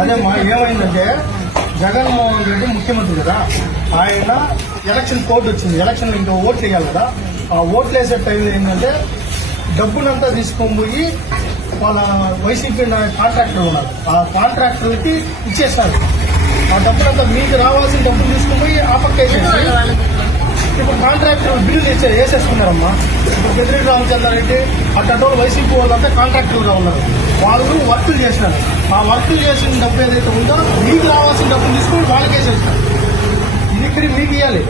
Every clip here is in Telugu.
అదేమ్మా ఏమైందంటే జగన్మోహన్ రెడ్డి ముఖ్యమంత్రి కదా. ఆయన ఎలక్షన్ కోర్టు వచ్చింది. ఎలక్షన్ ఇంకా ఓట్లు వేయాలి కదా. ఆ ఓట్లు వేసే టైంలో ఏంటంటే డబ్బునంతా తీసుకొని పోయి వాళ్ళ వైసీపీ కాంట్రాక్టర్ ఉన్నారు. ఆ కాంట్రాక్టర్కి ఇచ్చేస్తారు. ఆ డబ్బులంతా మీకు రావాల్సిన డబ్బులు తీసుకుని పోయి ఆ పక్క ఇప్పుడు కాంట్రాక్టర్ బిల్లులు ఇచ్చే వేసేసుకున్నారమ్మా. ఇప్పుడు పెద్దిరెడ్డి రామచంద్రారెడ్డి అట్టోళ్ళు వైసీపీ వాళ్ళంతా కాంట్రాక్టర్గా ఉన్నారు. వాళ్ళు వర్కులు చేసినారు. ఆ వర్కులు చేసిన డబ్బు ఏదైతే ఉందో మీకు రావాల్సిన డబ్బులు తీసుకొని వాళ్ళకే చేస్తారు. ఇది ఇక్కడ మీకు ఇవ్వాలి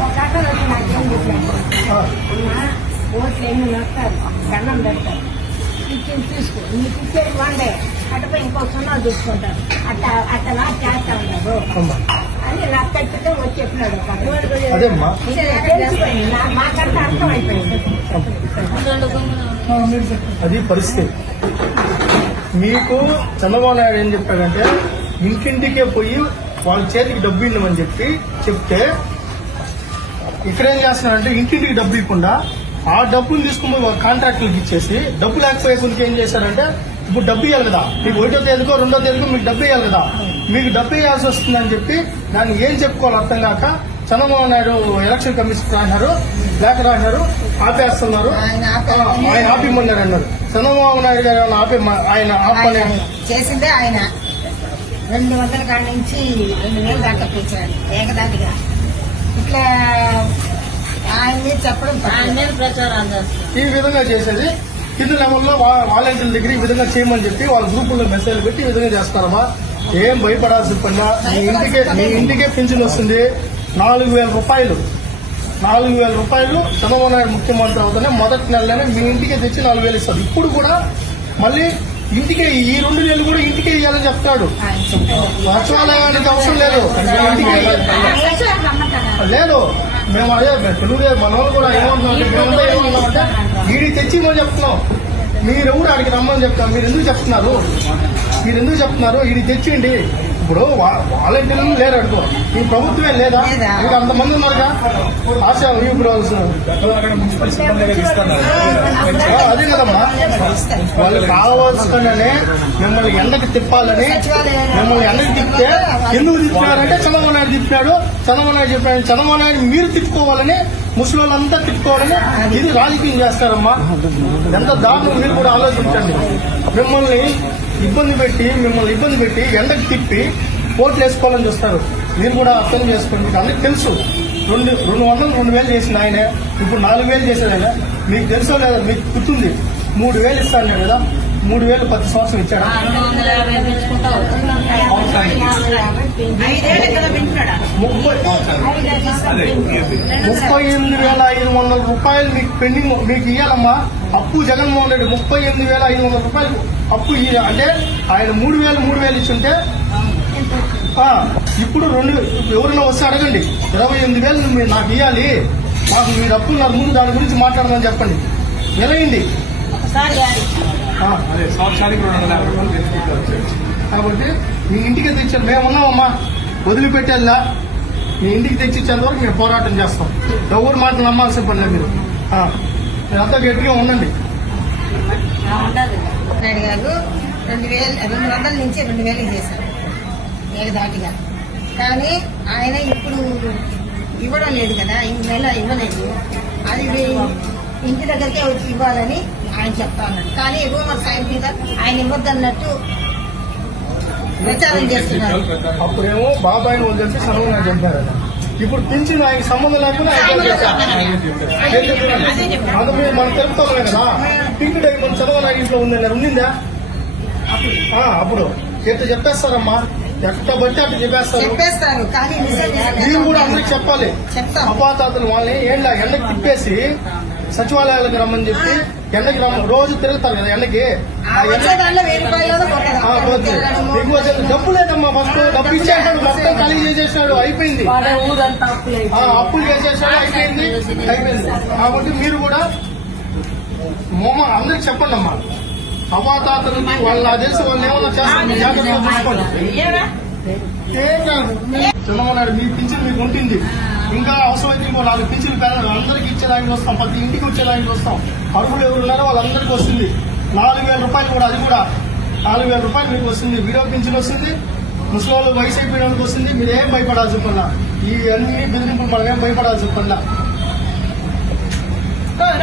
ఆ, ఓట్లు ఎన్ని వస్తారు దండం పెడతారు. ఇచ్చింది తీసుకో. నీకు ఇచ్చేది వండే. అటుపై ఇంకో సున్నా చూసుకుంటారు అట్ట అట్టలా చేస్తా ఉన్నారు అమ్మా. అని నాకు వచ్చి చెప్పినాడు. మాకంటే అర్థమైపోయింది. అది పరిస్థితి. మీకు చంద్రబాబు నాయుడు ఏం చెప్పాడంటే ఇంటింటికే పోయి వాళ్ళ చేతికి డబ్బు ఇవ్వమని చెప్పి చెప్తే ఇక్కడ ఏం చేస్తున్నారంటే ఇంటింటికి డబ్బు ఇవ్వకుండా ఆ డబ్బులు తీసుకుని పోయి కాంట్రాక్టులకు ఇచ్చేసి డబ్బు లేకపోయే కొనికి ఏం చేశారంటే ఇప్పుడు డబ్బు ఇవ్వాలి కదా మీకు ఒకటో తేదీకో రెండో తేదీకో మీకు డబ్బు ఇవ్వాలి కదా మీకు డబ్బు ఇవ్వాల్సి వస్తుందని చెప్పి దాన్ని ఏం చెప్పుకోవాలి అర్థం కాక చంద్రబాబు నాయుడు ఎలక్షన్ కమిషన్ రాసినారు లేఖ రాసినారు ఆపేస్తున్నారు. ఆయన ఆ, ఆపే- ఆయన ఆపిమ్మన్నారు అన్నారు చంద్రబాబు నాయుడు గారు ఆపే ఆయన ఆపని చేసిందే ఆయన. రెండు వందల కాడ నుంచి రెండు వేలు దాకా పెంచాడు ఏకదాటిగా. ఇట్లా ఆయన మీద చెప్పడం ఆయన మీద ప్రచారం ఈ విధంగా చేసేది కింద లెవెల్లో వాలంటీర్ల దగ్గర ఈ విధంగా చేయమని చెప్పి వాళ్ళ గ్రూపుల్లో మెసేజ్ పెట్టి ఈ విధంగా చేస్తారమ్మా. ఏం భయపడాల్సిన పని మీ ఇంటికే మీ ఇంటికే పింఛన్ వస్తుంది. నాలుగు వేల రూపాయలు. నాలుగు వేల రూపాయలు చంద్రబాబు నాయుడు ముఖ్యమంత్రి అవుతానే మొదటి నెలలోనే మీ ఇంటికే తెచ్చి నాలుగు వేలు ఇస్తారు ఇప్పుడు కూడా మళ్ళీ ఇంటికే ఈ రెండు నెలలు కూడా ఇంటికే ఇవ్వాలని చెప్తాడు. సచివాలయానికి అవసరం లేదు. ఇంటికే లేదు. మేము అదే తెలుగుదేశం మన వాళ్ళు కూడా ఏమంటున్నాం అంటే మేమంతా ఏమంటున్నామంటే వీడి తెచ్చి మేము చెప్తున్నాం. మీరెవరు ఆడికి రమ్మని చెప్తాం మీరు ఎందుకు చెప్తున్నారు? మీరు ఎందుకు చెప్తున్నారు? ఇది తెచ్చిండి. ఇప్పుడు వాలంటీర్లు లేరు అనుకో. ఈ ప్రభుత్వమే లేదా? ఇంకా అంతమంది ఉన్నారుగా? ఆశా ఇప్పుడు అదే కదమ్మా వాళ్ళు కావాల్సుకునే మిమ్మల్ని ఎండకి తిప్పాలని మిమ్మల్ని ఎండకి తిప్పితే ఎందుకు తిప్పినారంటే చంద్రబాబు నాయుడు తిప్పినాడు చంద్రబాబు నాయుడు చెప్పాడు చంద్రబాబు నాయుడు మీరు తిప్పుకోవాలని ముసలి వాళ్ళంతా తిప్పుకోవాలని ఇది రాజకీయం చేస్తారమ్మా. ఎంత దారుణం మీరు కూడా ఆలోచించండి. మిమ్మల్ని ఇబ్బంది పెట్టి మిమ్మల్ని ఇబ్బంది పెట్టి ఎండకి తిప్పి ఓట్లు వేసుకోవాలని చూస్తారు. మీరు కూడా అర్థం చేసుకోండి. మీకు అందరికి తెలుసు. రెండు రెండు వందలు రెండు వేలు చేసిన ఆయనే. ఇప్పుడు నాలుగు వేలు చేసేది ఆయన. మీకు తెలుసో లేదా మీకు గుర్తుంది. మూడు వేలు ఇస్తాను కదా. మూడు వేలు ప్రతి సంవత్సరం ఇచ్చాడా? ముప్పై ముప్పై ఎనిమిది వేల ఐదు వందల రూపాయలు మీకు పెండింగ్ మీకు ఇవ్వాలమ్మా అప్పు జగన్మోహన్ రెడ్డి ముప్పై ఎనిమిది వేల ఐదు వందల రూపాయలు అప్పు అంటే ఆయన మూడు వేలు మూడు వేలు ఇచ్చుంటే ఆ, ఇప్పుడు రెండు ఎవరైనా వస్తే అడగండి. ఇరవై ఎనిమిది వేలు మీరు నాకు ఇవ్వాలి నాకు మీరు అప్పు నాకు ముందు దాని గురించి మాట్లాడమని చెప్పండి. నిలయండి ఒకసారి ఆ, అదే సంవత్సరానికి రెండు వందల యాభై రూపాయలు తెచ్చుకుంటారు. కాబట్టి మీ ఇంటికి తెచ్చారు. మేము ఉన్నామమ్మా వదిలిపెట్టేలా మీ ఇంటికి తెచ్చిచ్చేంత వరకు మేము పోరాటం చేస్తాం. ఎవరు మాట నమ్మాల్సిన పని మీరు. ఆ, మీరంతా గట్టిగా ఉండండి. గారు రెండు వేలు రెండు వందల నుంచి రెండు వేలు చేశారు ఏకదాటిగా కానీ ఆయన ఇప్పుడు ఇవ్వడం లేదు కదా ఈ నెల ఇవ్వలేదు. అది ఇంటి దగ్గరికే వచ్చి ఇవ్వాలని ఆయన చెప్తా ఉన్నాడు. కానీ రూమర్ సైన్ మీద ఆయన ఇవ్వద్దన్నట్టు ప్రచారం చేస్తున్నారు. అప్పుడేమో బాబాయ్ వదిలేసి సర్వనా చెప్పారు ఇప్పుడు పింఛన్ ఆయనకి సంబంధం లేకుండా? అందుకు మీరు మనం తెలుపుతామే కదా. పింక్ డైమండ్ చదవనా ఇంట్లో ఉందని ఉండిందా అప్పుడు ఎట్లా చెప్పేస్తారమ్మా? ఎట్ట బట్టి అట్లా చెప్పేస్తారు. మీరు కూడా అందరికి చెప్పాలి. అపాతాతలు వాళ్ళని ఏంలా ఎండకి తిప్పేసి సచివాలయాలకు రమ్మని చెప్పి ఎండకి రమ్మ రోజు తిరుగుతారు కదా ఎండకి. మీకు వచ్చేది డబ్బు లేదమ్మా ఫస్ట్. డబ్బు ఇచ్చేసాడు మొత్తం కలిగి చేసేసాడు అయిపోయింది. ఊరంతా అప్పులు ఆ, అప్పులు చేసేసాడు అయిపోయింది అయిపోయింది. కాబట్టి మీరు కూడా మొమ్మ అందరికి చెప్పండి అమ్మా. అవాతాతలకి వాళ్ళు తెలిసి వాళ్ళు ఏమన్నా చేస్తారు జాగ్రత్తగా చూసుకోండి. ఏం కాదు. చంద్రబాబు నాయుడు మీ పింఛన్ మీకు ఉంటుంది. ఇంకా అవసరమైతే ఇంకో నాలుగు పింఛన్లు పెరగదు అందరికి ఇచ్చేదానికి వస్తాం. ప్రతి ఇంటికి వచ్చేదానికి వస్తాం. అర్హులు ఎవరు ఉన్నారో వాళ్ళందరికీ వస్తుంది. నాలుగు వేల రూపాయలు కూడా అది కూడా. నాలుగు వేల రూపాయలు మీకు వస్తుంది. వీడియో పింఛన్ వస్తుంది. ముసలి వయసు అయిపోయినందుకు వస్తుంది. మీరేం భయపడాల్సి పనుల ఈ అన్ని బెదిరింపులు మనం ఏం భయపడాల్సి పనుల